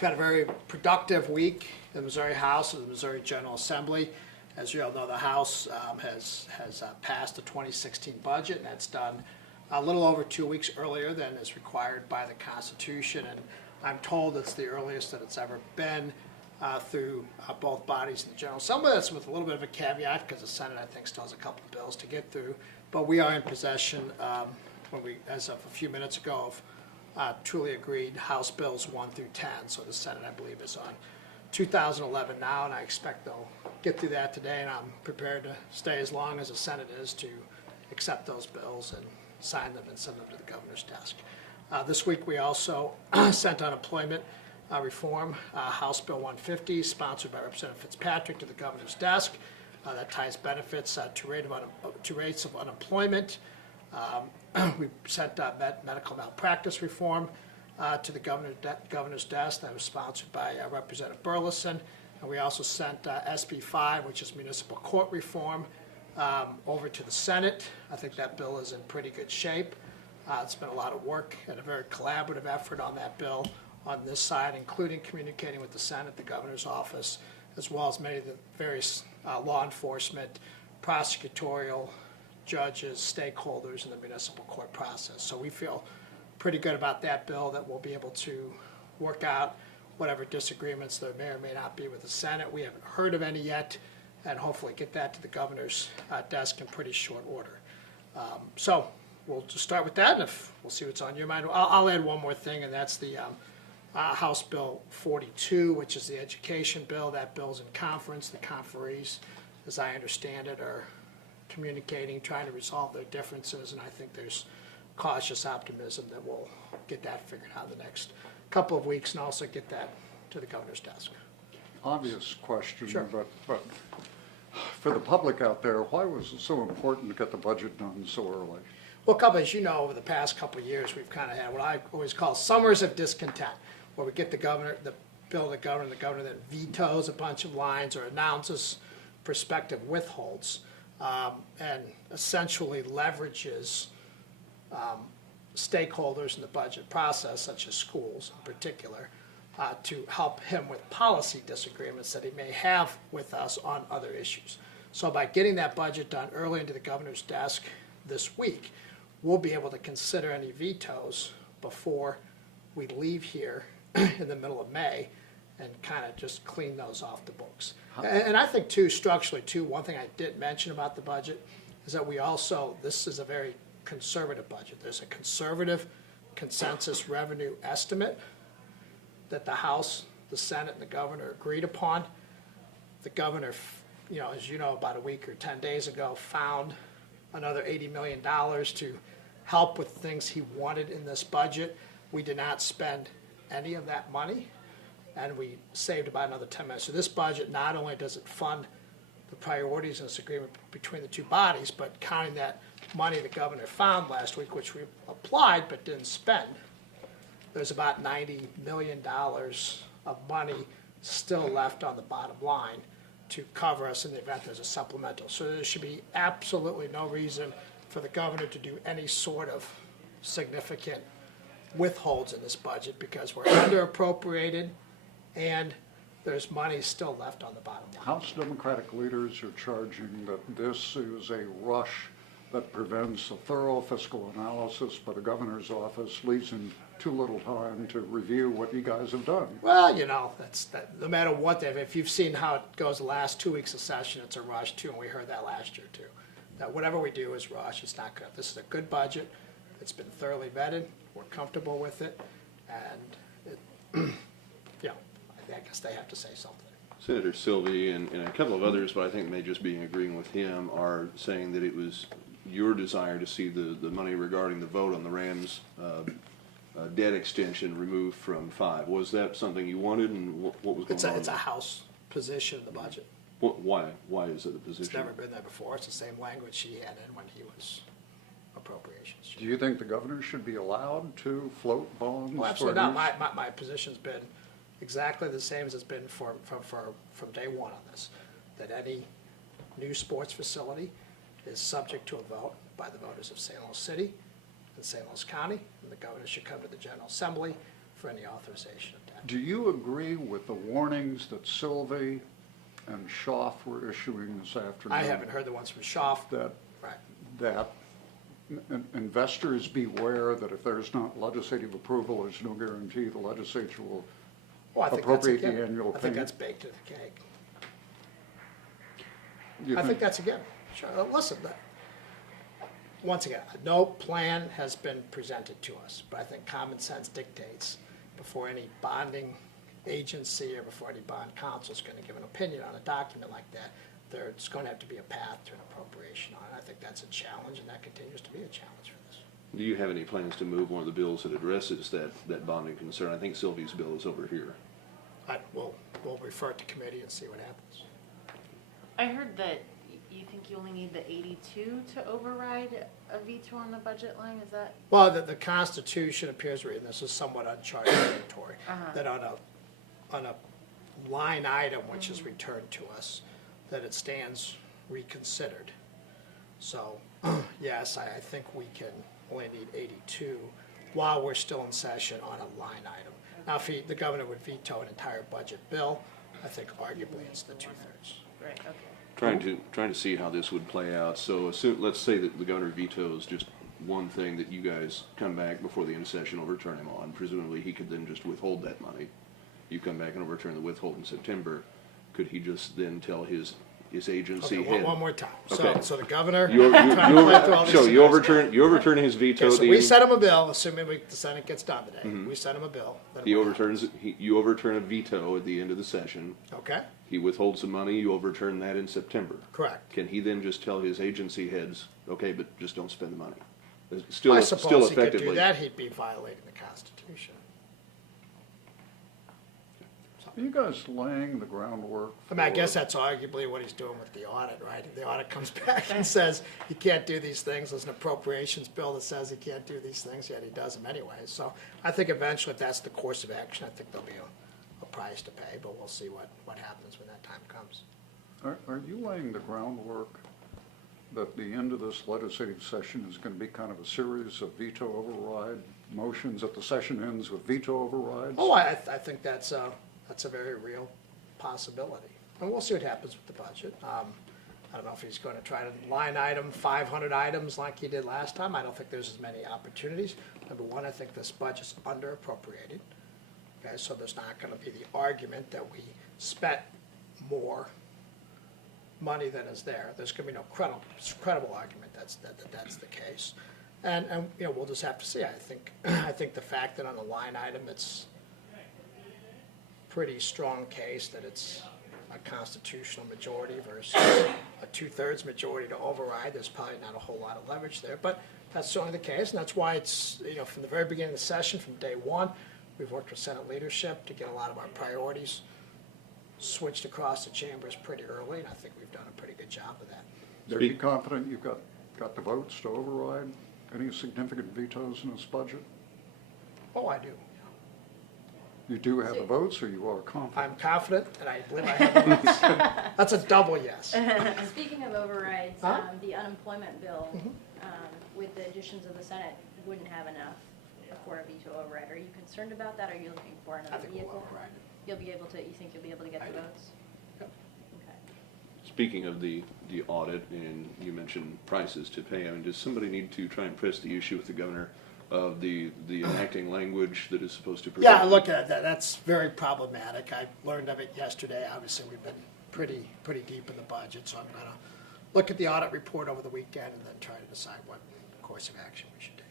Had a very productive week in the Missouri House and the Missouri General Assembly. As you all know, the House has passed the 2016 budget, and that's done a little over 2 weeks earlier than is required by the Constitution. And I'm told it's the earliest that it's ever been through both bodies in the General Assembly. That's with a little bit of a caveat because the Senate, I think, still has a couple of bills to get through. But we are in possession, as of a few minutes ago, of truly agreed House Bills 1 through 10. So the Senate, I believe, is on 2011 now, and I expect they'll get through that today, and I'm prepared to stay as long as the Senate is to accept those bills and sign them and send them to the governor's desk. This week we also sent unemployment reform, House Bill 150, sponsored by Representative Fitzpatrick, to the governor's desk. That ties benefits to rates of unemployment. We sent medical malpractice reform to the governor's desk. That was sponsored by Representative Burleson. And we also sent SB 5, which is municipal court reform, over to the Senate. I think that bill is in pretty good shape. It's been a lot of work and a very collaborative effort on that bill on this side, including communicating with the Senate, the governor's office, as well as many of the various law enforcement, prosecutorial, judges, stakeholders in the municipal court process. So we feel pretty good about that bill, that we'll be able to work out whatever disagreements there may or may not be with the Senate. We haven't heard of any yet, and hopefully get that to the governor's desk in pretty short order. So we'll just start with that, and we'll see what's on your mind. I'll add one more thing, and that's the House Bill 42, which is the education bill. That bill's in conference. The conferees, as I understand it, are communicating, trying to resolve their differences, and I think there's cautious optimism that we'll get that figured out in the next couple of weeks and also get that to the governor's desk. Obvious question, Sure. but for the public out there, why was it so important to get the budget done so early? Well, as you know, over the past couple of years, we've kind of had what I always call summers of discontent, where we get the bill to the governor then vetoes a bunch of lines or announces prospective withholds, and essentially leverages stakeholders in the budget process, such as schools in particular, to help him with policy disagreements that he may have with us on other issues. So by getting that budget done early into the governor's desk this week, we'll be able to consider any vetoes before we leave here in the middle of May and kind of just clean those off the books. And I think too, structurally too, one thing I didn't mention about the budget is that this is a very conservative budget. There's a conservative consensus revenue estimate that the House, the Senate, and the governor agreed upon. The governor, as you know, about a week or 10 days ago, found another $80 million to help with things he wanted in this budget. We did not spend any of that money, and we saved about another 10 million. So this budget, not only does it fund the priorities in this agreement between the two bodies, but counting that money the governor found last week, which we applied but didn't spend, there's about $90 million of money still left on the bottom line to cover us in the event there's a supplemental. So there should be absolutely no reason for the governor to do any sort of significant withholds in this budget, because we're under appropriated and there's money still left on the bottom line. House Democratic leaders are charging that this is a rush that prevents a thorough fiscal analysis, but the governor's office leaves him too little time to review what you guys have done. Well, no matter what, if you've seen how it goes the last 2 weeks of session, it's a rush too, and we heard that last year too. That whatever we do is rush. It's not good. This is a good budget. It's been thoroughly vetted. We're comfortable with it, and I guess they have to say something. Senator Sylvie and a couple of others, but I think may just be agreeing with him, are saying that it was your desire to see the money regarding the vote on the Rams debt extension removed from 5. Was that something you wanted, and what was going on? It's a House position in the budget. Why is it a position? It's never been there before. It's the same language he had in when he was appropriations. Do you think the governor should be allowed to float bonds? Well, absolutely not. My position's been exactly the same as it's been from day one on this, that any new sports facility is subject to a vote by the voters of St. Louis City and St. Louis County, and the governor should come to the General Assembly for any authorization of debt. Do you agree with the warnings that Sylvie and Schaaf were issuing this afternoon? I haven't heard the ones from Schaaf. That, Right. that investors beware that if there's not legislative approval, there's no guarantee the legislature will Well, I think that's a appropriate the given. annual I think payment. that's baked in the cake. You I think that's a given. Sure, listen, once again, no plan has been presented to us, but I think common sense dictates before any bonding agency or before any bond counsel is gonna give an opinion on a document like that, there's gonna have to be a path to an appropriation on it. I think that's a challenge, and that continues to be a challenge for this. Do you have any plans to move one of the bills that addresses that bonding concern? I think Sylvie's bill is over here. We'll refer it to committee and see what happens. I heard that you think you only need the 82 to override a veto on the budget line, is that? Well, the Constitution appears written, this is somewhat uncharted territory, that on a line item which is returned to us, that it stands reconsidered. So, yes, I think we can only need 82 while we're still in session on a line item. Now, if the governor would veto an entire budget bill, I think arguably it's the 2/3. Right, okay. Trying to see how this would play out. So let's say that the governor vetoes just one thing that you guys come back before the end of session, overturn him on. Presumably, he could then just withhold that money. You come back and overturn the withhold in September. Could he just then tell his agency Okay, head? one more time. Okay. So the governor, You trying to play through all these scenarios. you overturn his veto. Okay, at so the we end. sent him a bill, assuming the Senate gets done today. We sent him a bill. then He what overturns. You overturn a veto at the end of the session. happens? Okay, He withholds some money. You overturn that in September. correct. Can he then just tell his agency heads, okay, but just don't spend the money? Still, I still suppose he could do effectively. that, he'd be violating the Constitution. Are you guys laying the groundwork I mean, I for- guess that's arguably what he's doing with the audit, right? The audit comes back and says, you can't do these things, there's an appropriations bill that says he can't do these things, yet he does them anyway. So I think eventually, if that's the course of action, I think there'll be a price to pay, but we'll see what happens when that time comes. Are you laying the groundwork that the end of this legislative session is going to be kind of a series of veto override motions, that the session ends with veto overrides? Oh, I think that's a very real possibility. And we'll see what happens with the budget. I don't know if he's going to try to line item 500 items like he did last time. I don't think there's as many opportunities. Number one, I think this budget's under appropriated. Okay, so there's not going to be the argument that we spent more money than is there. There's going to be no credible argument that's the case. And you know, we'll just have to see. I think the fact that on a line item it's pretty strong case that it's a constitutional majority versus a 2/3 majority to override, there's probably not a whole lot of leverage there, but that's certainly the case, and that's why it's, you know, from the very beginning of the session, from day one, we've worked with Senate leadership to get a lot of our priorities switched across the chambers pretty early, and I think we've done a pretty good job of that. Are you confident you've got the votes to override any significant vetoes in this budget? Oh, I do. You do have the votes, or you are confident? I'm confident, and I believe I have the votes. That's a double yes. Speaking of overrides, Huh? the unemployment bill, with the additions of the Senate, wouldn't have enough for a veto override. Are you concerned about that? Are you looking for I another think we'll vehicle? override it. You think you'll be able to get I the do. votes? Yep. Okay. Speaking of the audit, and you mentioned prices to pay, I mean, does somebody need to try and press the issue with the governor of the enacting language that is supposed to prevent? Yeah, look at that. That's very problematic. I learned of it yesterday. Obviously, we've been pretty deep in the budget, so I'm gonna look at the audit report over the weekend and then try to decide what course of action we should take.